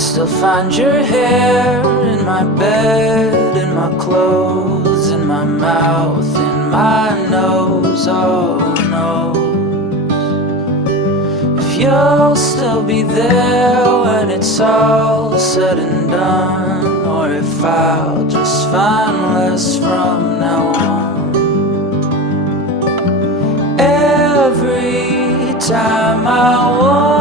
still find your hair in my bed, in my clothes, in my mouth, in my nose. Oh no, if you'll still be there when it's all said and done, or if I'll just find less from now on. Every time I want